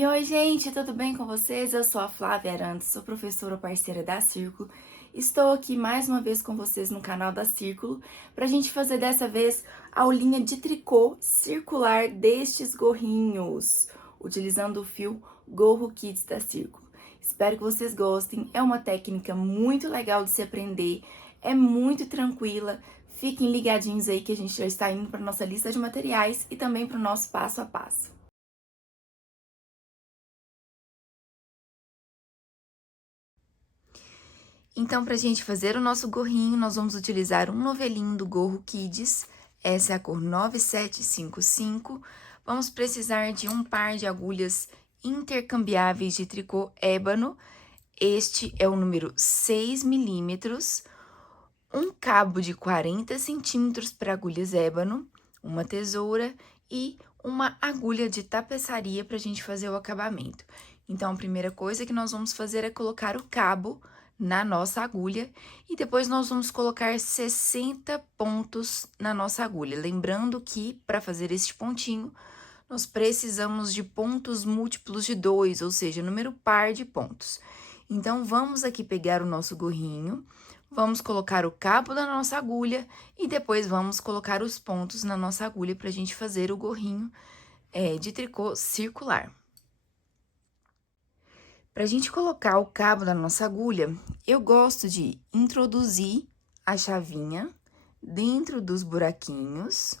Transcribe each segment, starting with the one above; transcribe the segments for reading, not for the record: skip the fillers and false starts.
Oi, oi, gente, tudo bem com vocês? Eu sou a Flávia Arantes, sou professora parceira da Círculo. Estou aqui mais uma vez com vocês no canal da Círculo para a gente fazer dessa vez a aulinha de tricô circular destes gorrinhos, utilizando o fio Gorro Kids da Círculo. Espero que vocês gostem, é uma técnica muito legal de se aprender, é muito tranquila. Fiquem ligadinhos aí que a gente já está indo para nossa lista de materiais e também para o nosso passo a passo. Então, para a gente fazer o nosso gorrinho, nós vamos utilizar um novelinho do Gorro Kids. Essa é a cor 9755. Vamos precisar de um par de agulhas intercambiáveis de tricô ébano. Este é o número 6 milímetros. Um cabo de 40 centímetros para agulhas ébano, uma tesoura e uma agulha de tapeçaria para a gente fazer o acabamento. Então, a primeira coisa que nós vamos fazer é colocar o cabo na nossa agulha e depois nós vamos colocar 60 pontos na nossa agulha. Lembrando que, para fazer este pontinho, nós precisamos de pontos múltiplos de 2, ou seja, número par de pontos. Então, vamos aqui pegar o nosso gorrinho, vamos colocar o cabo da nossa agulha e depois vamos colocar os pontos na nossa agulha para a gente fazer o gorrinho de tricô circular. Para a gente colocar o cabo da nossa agulha, eu gosto de introduzir a chavinha dentro dos buraquinhos,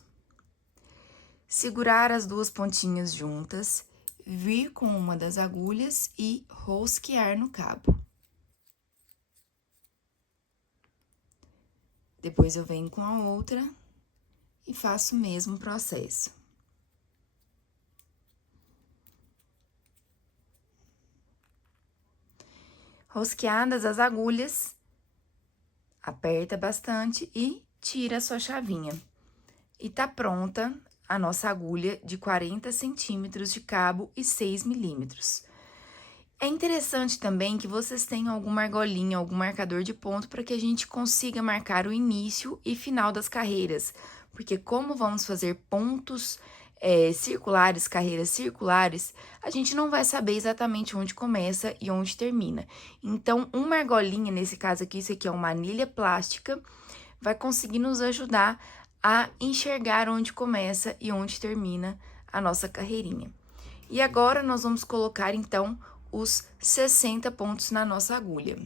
segurar as duas pontinhas juntas, vir com uma das agulhas e rosquear no cabo. Depois eu venho com a outra e faço o mesmo processo. Rosqueadas as agulhas, aperta bastante e tira a sua chavinha. E tá pronta a nossa agulha de 40 centímetros de cabo e 6 milímetros. É interessante também que vocês tenham alguma argolinha, algum marcador de ponto para que a gente consiga marcar o início e final das carreiras. Porque como vamos fazer pontos circulares, carreiras circulares, a gente não vai saber exatamente onde começa e onde termina. Então, uma argolinha, nesse caso aqui, isso aqui é uma anilha plástica, vai conseguir nos ajudar a enxergar onde começa e onde termina a nossa carreirinha. E agora, nós vamos colocar, então, os 60 pontos na nossa agulha.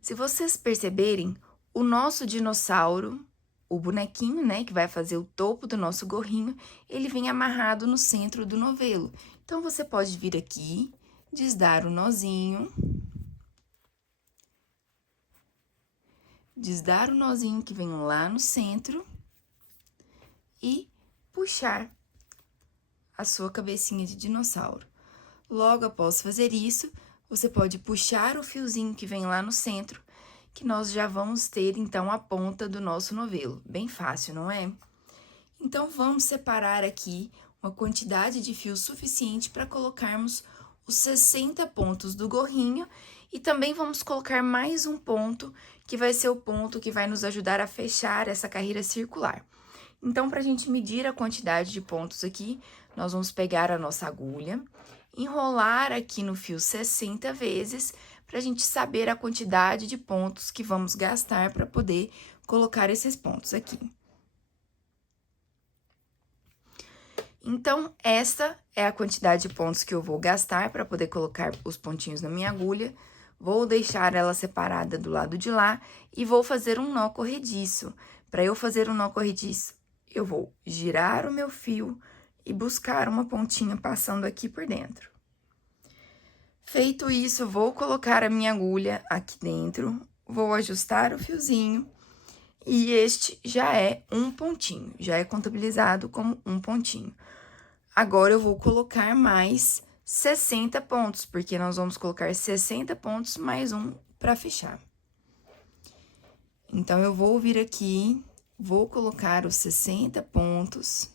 Se vocês perceberem, o nosso dinossauro, o bonequinho, né, que vai fazer o topo do nosso gorrinho, ele vem amarrado no centro do novelo. Então, você pode vir aqui, desdar o nozinho, que vem lá no centro e puxar a sua cabecinha de dinossauro. Logo após fazer isso, você pode puxar o fiozinho que vem lá no centro, que nós já vamos ter, então, a ponta do nosso novelo. Bem fácil, não é? Então, vamos separar aqui uma quantidade de fio suficiente para colocarmos os 60 pontos do gorrinho e também vamos colocar mais um ponto, que vai ser o ponto que vai nos ajudar a fechar essa carreira circular. Então, para a gente medir a quantidade de pontos aqui, nós vamos pegar a nossa agulha, enrolar aqui no fio 60 vezes, para a gente saber a quantidade de pontos que vamos gastar para poder colocar esses pontos aqui. Então, essa é a quantidade de pontos que eu vou gastar para poder colocar os pontinhos na minha agulha. Vou deixar ela separada do lado de lá e vou fazer um nó corrediço. Para eu fazer um nó corrediço, eu vou girar o meu fio e buscar uma pontinha passando aqui por dentro. Feito isso, eu vou colocar a minha agulha aqui dentro, vou ajustar o fiozinho e este já é um pontinho, já é contabilizado como um pontinho. Agora, eu vou colocar mais 60 pontos, porque nós vamos colocar 60 pontos mais um para fechar. Então, eu vou vir aqui, vou colocar os 60 pontos.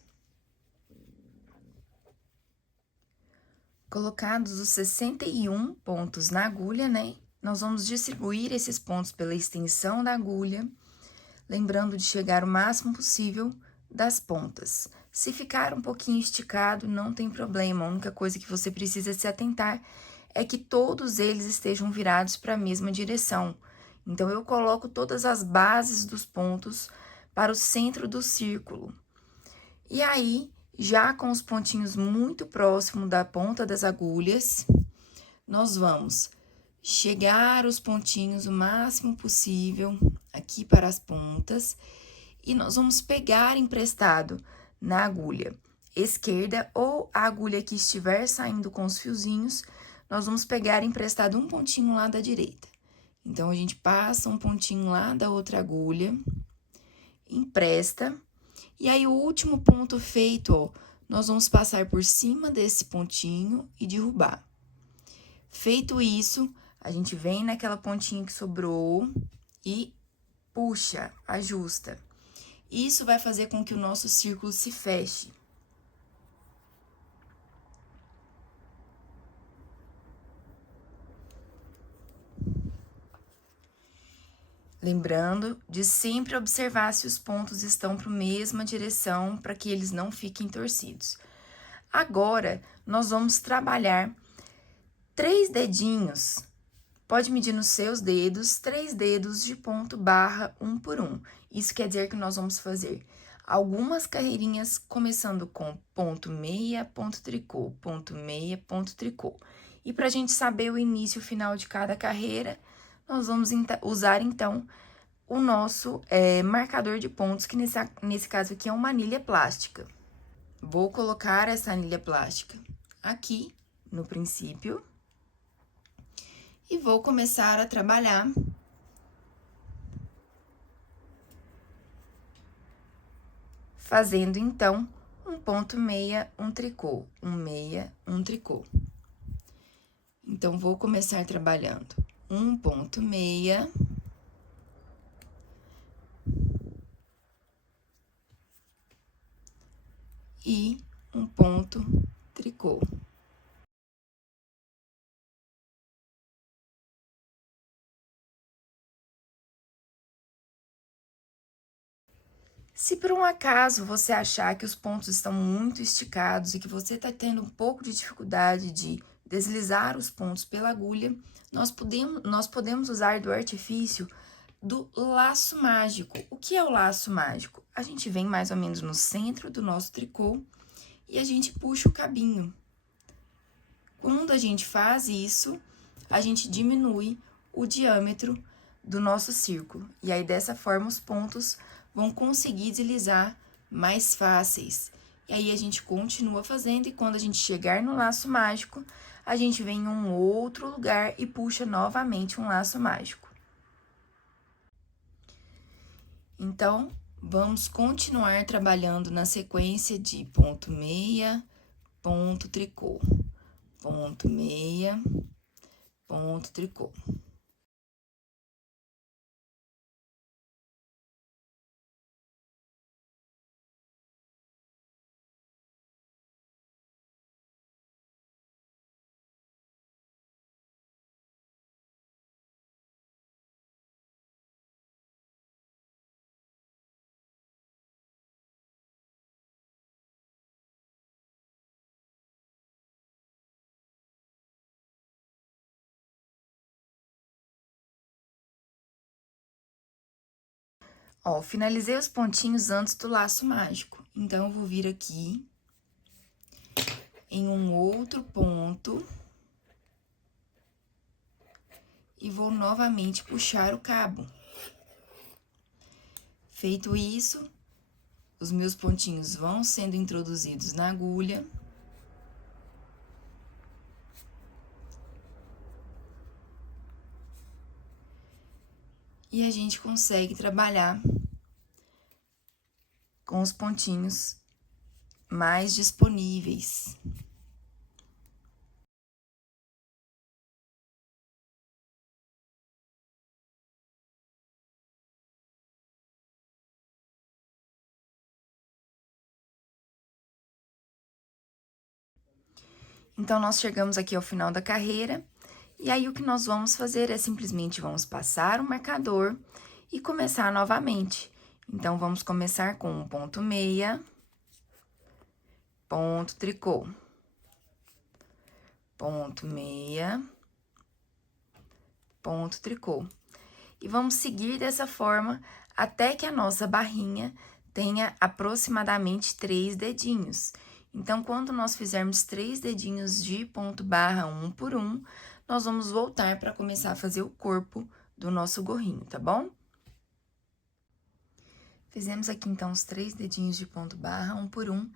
Colocados os 61 pontos na agulha, né? Nós vamos distribuir esses pontos pela extensão da agulha, lembrando de chegar o máximo possível das pontas. Se ficar um pouquinho esticado, não tem problema, a única coisa que você precisa se atentar é que todos eles estejam virados para a mesma direção. Então, eu coloco todas as bases dos pontos para o centro do círculo. E aí, já com os pontinhos muito próximos da ponta das agulhas, nós vamos chegar os pontinhos o máximo possível aqui para as pontas e nós vamos pegar emprestado na agulha esquerda ou a agulha que estiver saindo com os fiozinhos, nós vamos pegar emprestado um pontinho lá da direita. Então, a gente passa um pontinho lá da outra agulha, empresta, e aí o último ponto feito, ó, nós vamos passar por cima desse pontinho e derrubar. Feito isso, a gente vem naquela pontinha que sobrou e puxa, ajusta. Isso vai fazer com que o nosso círculo se feche. Lembrando de sempre observar se os pontos estão para a mesma direção, para que eles não fiquem torcidos. Agora, nós vamos trabalhar 3 dedinhos. Pode medir nos seus dedos, 3 dedos de ponto barra, um por um. Isso quer dizer que nós vamos fazer algumas carreirinhas, começando com ponto meia, ponto tricô, ponto meia, ponto tricô. E para a gente saber o início e o final de cada carreira, nós vamos usar, então, o nosso marcador de pontos, que nesse caso aqui é uma anilha plástica. Vou colocar essa anilha plástica aqui no princípio e vou começar a trabalhar fazendo, então, um ponto meia, um tricô, um meia, um tricô. Então, vou começar trabalhando um ponto meia, e um ponto tricô. Se por um acaso você achar que os pontos estão muito esticados e que você está tendo um pouco de dificuldade de deslizar os pontos pela agulha, nós podemos usar do artifício do laço mágico. O que é o laço mágico? A gente vem mais ou menos no centro do nosso tricô e a gente puxa o cabinho. Quando a gente faz isso, a gente diminui o diâmetro do nosso círculo. E aí, dessa forma, os pontos vão conseguir deslizar mais fáceis. E aí, a gente continua fazendo e quando a gente chegar no laço mágico, a gente vem em um outro lugar e puxa novamente um laço mágico. Então, vamos continuar trabalhando na sequência de ponto meia, ponto tricô, ponto meia, ponto tricô. Ó, finalizei os pontinhos antes do laço mágico. Então, eu vou vir aqui em um outro ponto e vou novamente puxar o cabo. Feito isso, os meus pontinhos vão sendo introduzidos na agulha. E a gente consegue trabalhar com os pontinhos mais disponíveis. Então, nós chegamos aqui ao final da carreira, e aí o que nós vamos fazer é simplesmente vamos passar o marcador e começar novamente. Então, vamos começar com um ponto meia, ponto tricô, ponto meia, ponto tricô. E vamos seguir dessa forma até que a nossa barrinha tenha aproximadamente 3 dedinhos. Então, quando nós fizermos 3 dedinhos de ponto barra um por um, nós vamos voltar para começar a fazer o corpo do nosso gorrinho, tá bom? Fizemos aqui, então, os 3 dedinhos de ponto barra um por um,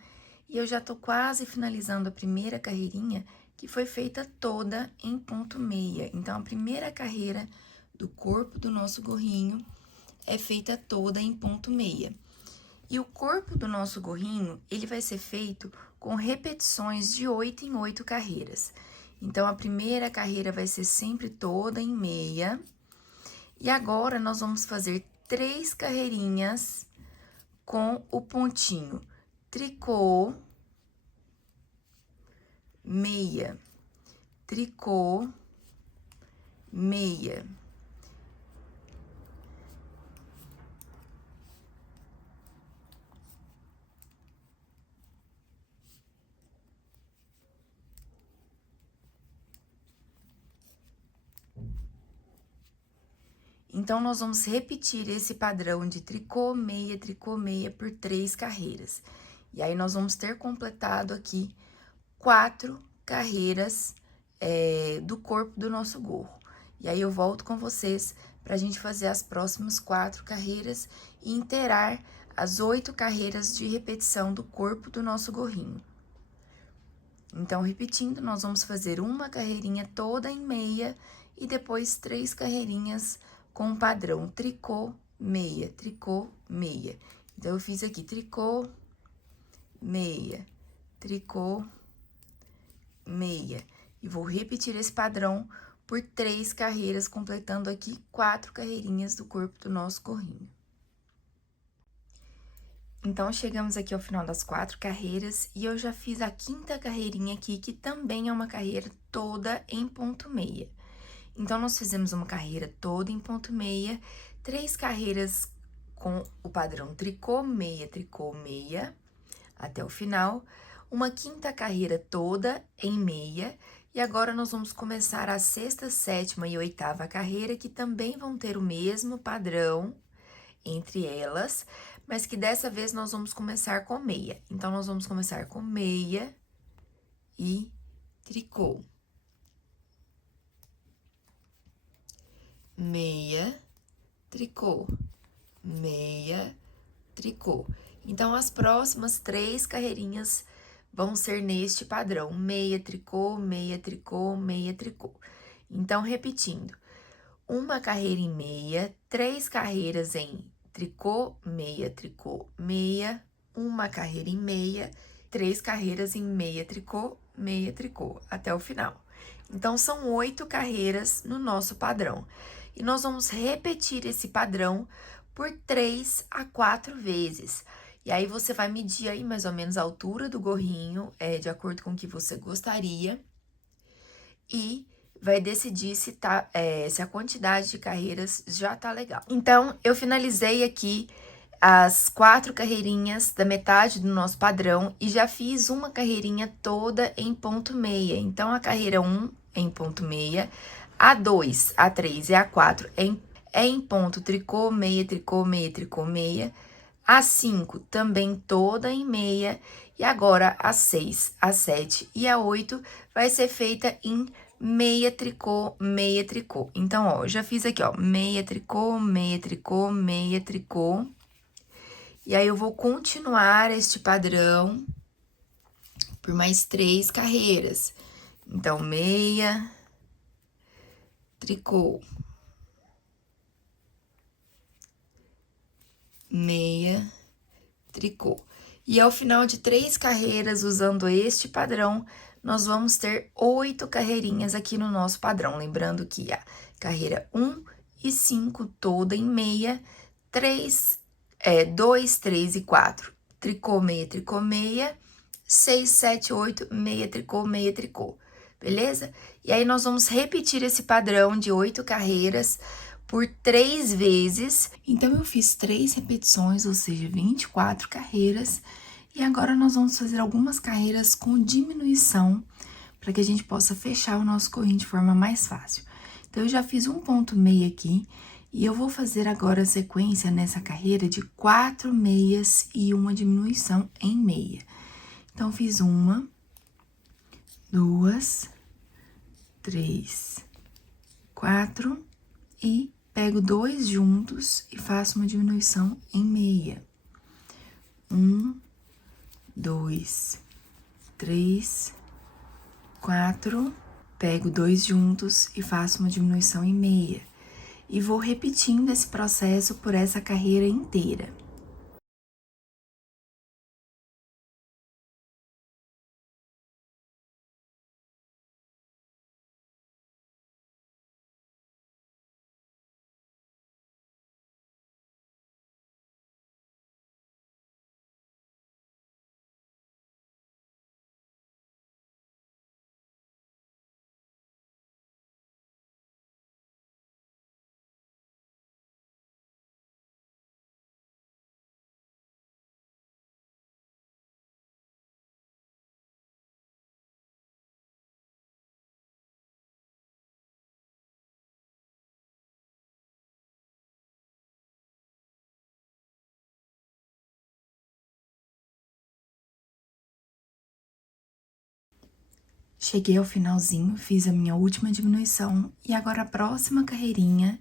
e eu já tô quase finalizando a primeira carreirinha, que foi feita toda em ponto meia. Então, a primeira carreira do corpo do nosso gorrinho é feita toda em ponto meia. E o corpo do nosso gorrinho, ele vai ser feito com repetições de 8 em 8 carreiras. Então, a primeira carreira vai ser sempre toda em meia. E agora, nós vamos fazer 3 carreirinhas com o pontinho tricô, meia, tricô, meia. Então, nós vamos repetir esse padrão de tricô, meia por 3 carreiras. E aí, nós vamos ter completado aqui 4 carreiras do corpo do nosso gorro. E aí, eu volto com vocês pra gente fazer as próximas 4 carreiras e inteirar as 8 carreiras de repetição do corpo do nosso gorrinho. Então, repetindo, nós vamos fazer uma carreirinha toda em meia e depois 3 carreirinhas com o padrão tricô, meia, tricô, meia. Então, eu fiz aqui tricô, meia, tricô, meia. E vou repetir esse padrão por 3 carreiras, completando aqui 4 carreirinhas do corpo do nosso gorrinho. Então, chegamos aqui ao final das 4 carreiras e eu já fiz a 5ª carreirinha aqui, que também é uma carreira toda em ponto meia. Então, nós fizemos uma carreira toda em ponto meia, 3 carreiras com o padrão tricô, meia, até o final, uma 5ª carreira toda em meia, e agora nós vamos começar a 6ª, 7ª e 8ª carreira, que também vão ter o mesmo padrão entre elas, mas que dessa vez nós vamos começar com meia. Então, nós vamos começar com meia e tricô. Meia, tricô, meia, tricô. Então, as próximas 3 carreirinhas vão ser neste padrão, meia, tricô, meia, tricô, meia, tricô. Então, repetindo, uma carreira em meia, 3 carreiras em tricô, meia, uma carreira em meia, 3 carreiras em meia, tricô, até o final. Então, são 8 carreiras no nosso padrão. E nós vamos repetir esse padrão por 3 a 4 vezes. E aí, você vai medir aí mais ou menos a altura do gorrinho, de acordo com o que você gostaria. E vai decidir se a quantidade de carreiras já tá legal. Então, eu finalizei aqui as 4 carreirinhas da metade do nosso padrão e já fiz uma carreirinha toda em ponto meia. Então, a carreira 1 é em ponto meia, a 2, a 3 e a 4 é em ponto tricô, meia, a 5 também toda em meia, e agora a 6, a 7 e a 8 vai ser feita em meia, tricô. Então, ó, eu já fiz aqui, ó, meia, tricô. E aí, eu vou continuar este padrão por mais 3 carreiras. Então, meia, tricô, meia, tricô. E ao final de 3 carreiras, usando este padrão, nós vamos ter 8 carreirinhas aqui no nosso padrão. Lembrando que a carreira 1 e 5 toda em meia, 2, 3 e 4, tricô, meia, 6, 7, 8, meia tricô, beleza? E aí, nós vamos repetir esse padrão de 8 carreiras por 3 vezes. Então, eu fiz 3 repetições, ou seja, 24 carreiras. E agora, nós vamos fazer algumas carreiras com diminuição, para que a gente possa fechar o nosso corrinho de forma mais fácil. Então, eu já fiz um ponto meia aqui, e eu vou fazer agora a sequência nessa carreira de 4 meias e uma diminuição em meia. Então, fiz 1, 2, 3, 4 e pego 2 juntos e faço uma diminuição em meia. 1, 2, 3, 4, pego 2 juntos e faço uma diminuição em meia. E vou repetindo esse processo por essa carreira inteira. Cheguei ao finalzinho, fiz a minha última diminuição e agora a próxima carreirinha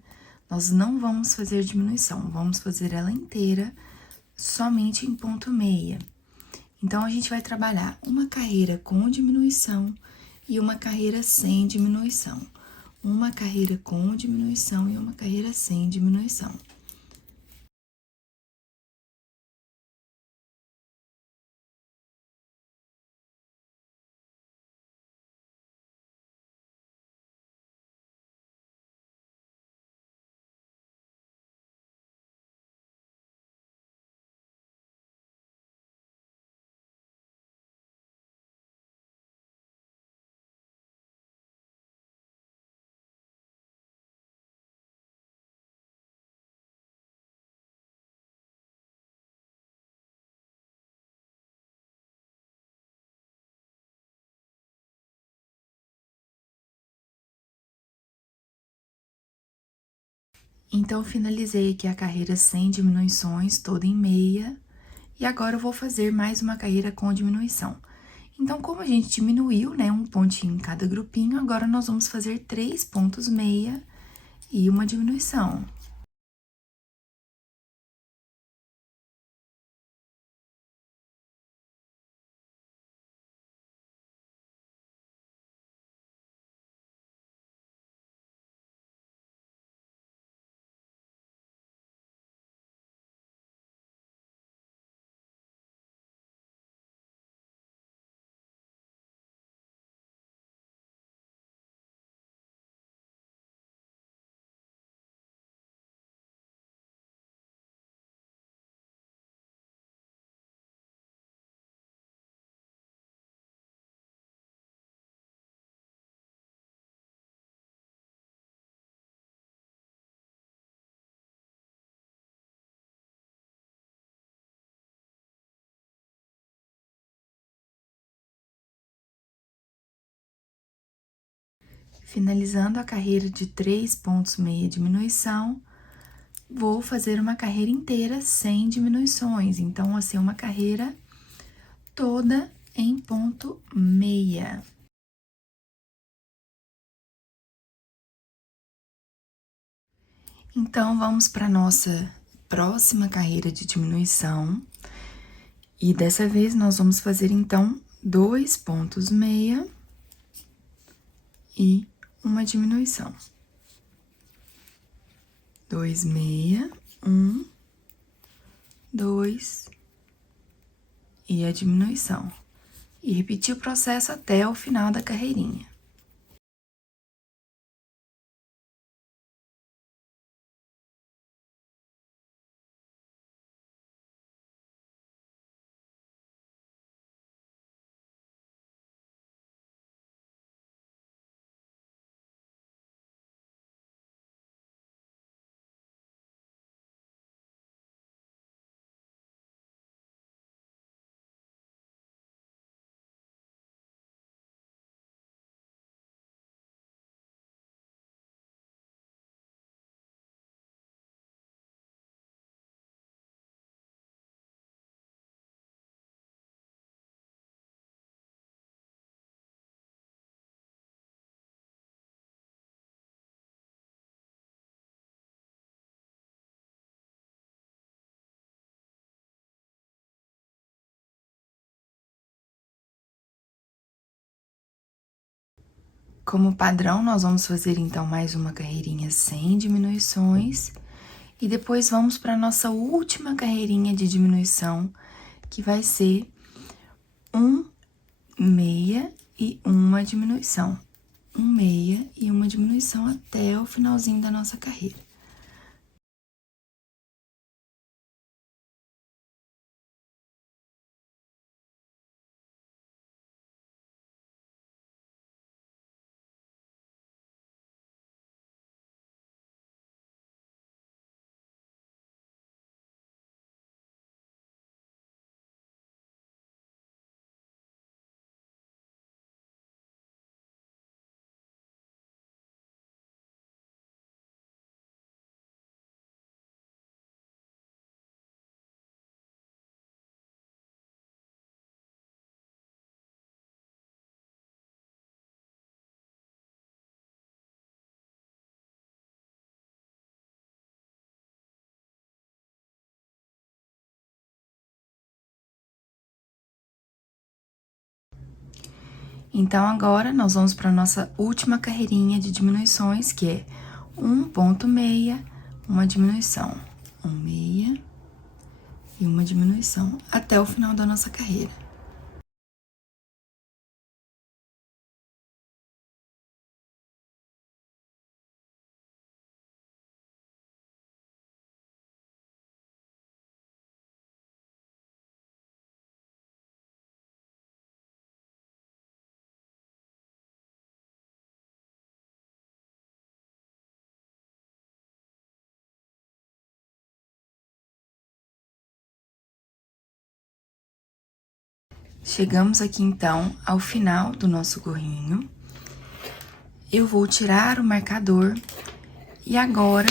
nós não vamos fazer diminuição, vamos fazer ela inteira somente em ponto meia. Então, a gente vai trabalhar uma carreira com diminuição e uma carreira sem diminuição. Uma carreira com diminuição e uma carreira sem diminuição. Então, finalizei aqui a carreira sem diminuições, toda em meia. E agora, eu vou fazer mais uma carreira com diminuição. Então, como a gente diminuiu, né, um pontinho em cada grupinho, agora nós vamos fazer 3 pontos meia e uma diminuição. Finalizando a carreira de 3 pontos meia diminuição, vou fazer uma carreira inteira sem diminuições. Então, assim, uma carreira toda em ponto meia. Então, vamos para nossa próxima carreira de diminuição. E dessa vez, nós vamos fazer, então, 2 pontos meia e uma diminuição. 2 meia, 1, 2 e a diminuição. E repetir o processo até o final da carreirinha. Como padrão, nós vamos fazer então mais uma carreirinha sem diminuições. E depois vamos para nossa última carreirinha de diminuição, que vai ser um meia e uma diminuição. Um meia e uma diminuição até o finalzinho da nossa carreira. Então, agora, nós vamos para nossa última carreirinha de diminuições, que é 1,6, uma diminuição. Um meia e uma diminuição, até o final da nossa carreira. Chegamos aqui, então, ao final do nosso gorrinho. Eu vou tirar o marcador e agora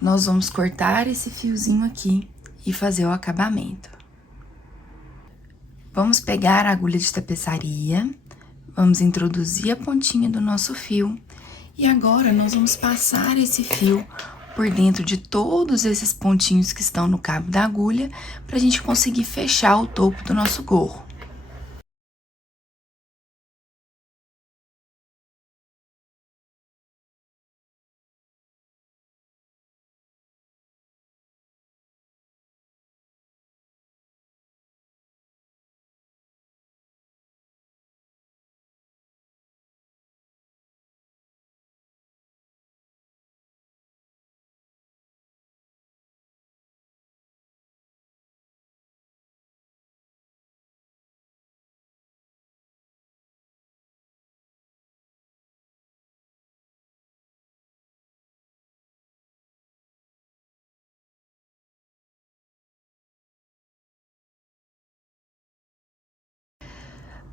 nós vamos cortar esse fiozinho aqui e fazer o acabamento. Vamos pegar a agulha de tapeçaria, vamos introduzir a pontinha do nosso fio e agora nós vamos passar esse fio por dentro de todos esses pontinhos que estão no cabo da agulha para a gente conseguir fechar o topo do nosso gorro.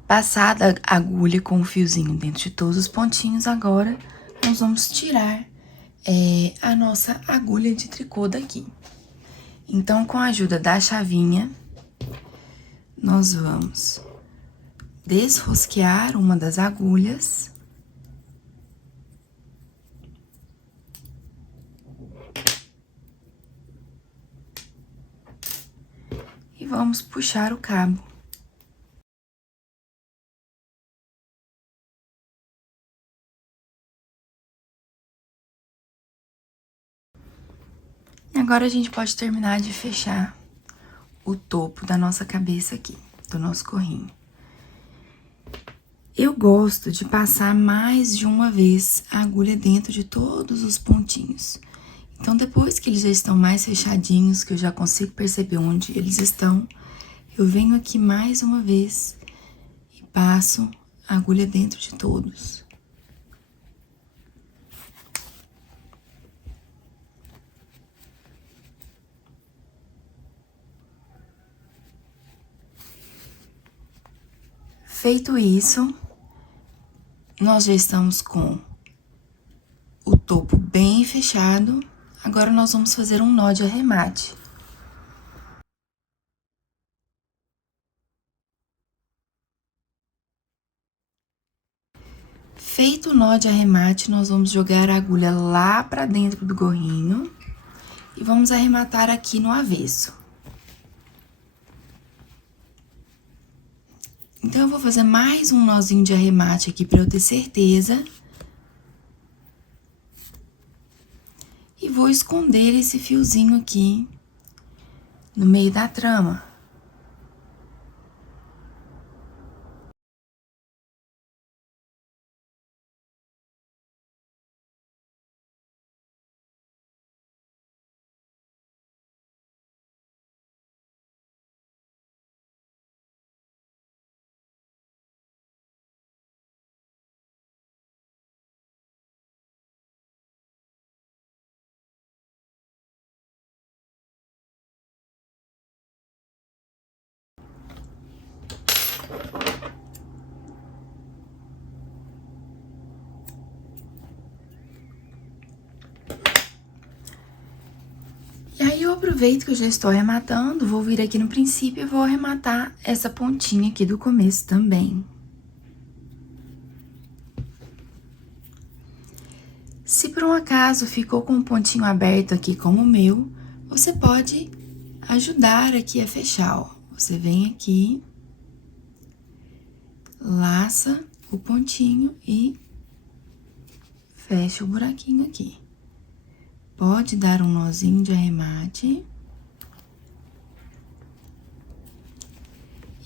Passada a agulha com o fiozinho dentro de todos os pontinhos, agora nós vamos tirar a nossa agulha de tricô daqui. Então, com a ajuda da chavinha, nós vamos desrosquear uma das agulhas. E vamos puxar o cabo. E agora a gente pode terminar de fechar o topo da nossa cabeça aqui, do nosso gorrinho. Eu gosto de passar mais de uma vez a agulha dentro de todos os pontinhos. Então, depois que eles já estão mais fechadinhos, que eu já consigo perceber onde eles estão, eu venho aqui mais uma vez e passo a agulha dentro de todos. Feito isso, nós já estamos com o topo bem fechado. Agora, nós vamos fazer um nó de arremate. Feito o nó de arremate, nós vamos jogar a agulha lá pra dentro do gorrinho e vamos arrematar aqui no avesso. Então, eu vou fazer mais um nozinho de arremate aqui pra eu ter certeza vou esconder esse fiozinho aqui no meio da trama. E aí eu aproveito que eu já estou arrematando, vou vir aqui no princípio e vou arrematar essa pontinha aqui do começo também. Se por um acaso ficou com um pontinho aberto aqui como o meu, você pode ajudar aqui a fechar, ó. Você vem aqui, laça o pontinho e fecha o buraquinho aqui. Pode dar um nozinho de arremate.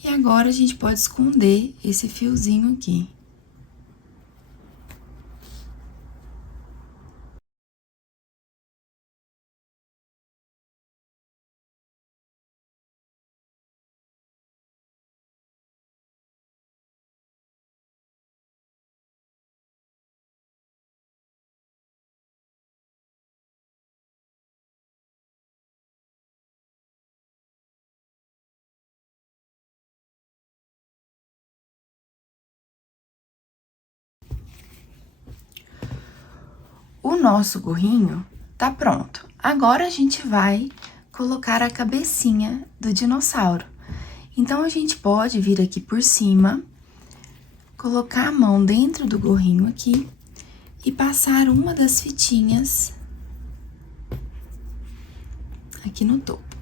E agora a gente pode esconder esse fiozinho aqui. O nosso gorrinho tá pronto. Agora a gente vai colocar a cabecinha do dinossauro. Então, a gente pode vir aqui por cima, colocar a mão dentro do gorrinho aqui e passar uma das fitinhas aqui no topo.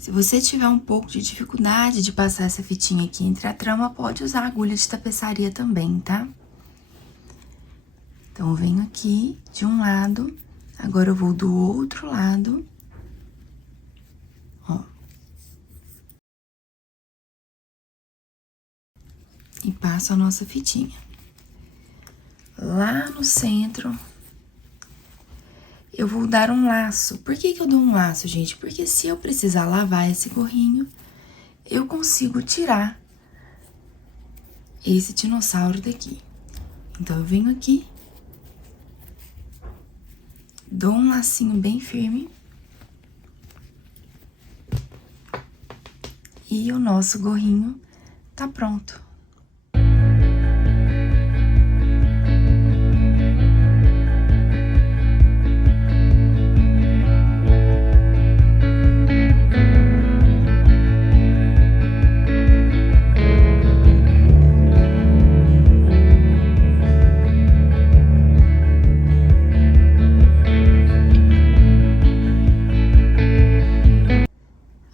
Se você tiver um pouco de dificuldade de passar essa fitinha aqui entre a trama, pode usar agulha de tapeçaria também, tá? Então, eu venho aqui de um lado, agora eu vou do outro lado, ó. E passo a nossa fitinha. Lá no centro, eu vou dar um laço. Por que que eu dou um laço, gente? Porque se eu precisar lavar esse gorrinho, eu consigo tirar esse dinossauro daqui. Então, eu venho aqui, dou um lacinho bem firme. E o nosso gorrinho tá pronto.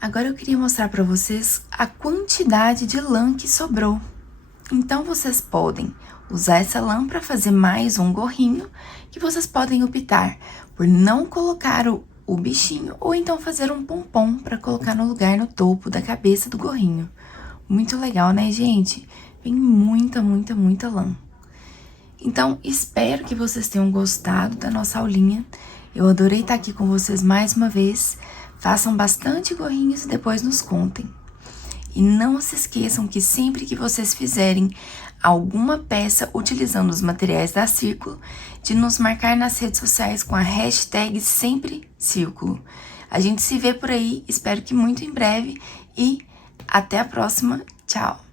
Agora eu queria mostrar para vocês a quantidade de lã que sobrou. Então, vocês podem usar essa lã para fazer mais um gorrinho, que vocês podem optar por não colocar o bichinho, ou então fazer um pompom para colocar no lugar no topo da cabeça do gorrinho. Muito legal, né, gente? Vem muita, muita, muita lã. Então, espero que vocês tenham gostado da nossa aulinha. Eu adorei estar aqui com vocês mais uma vez. Façam bastante gorrinhos e depois nos contem. E não se esqueçam que sempre que vocês fizerem alguma peça utilizando os materiais da Círculo, de nos marcar nas redes sociais com a hashtag sempre Círculo. A gente se vê por aí, espero que muito em breve e até a próxima. Tchau!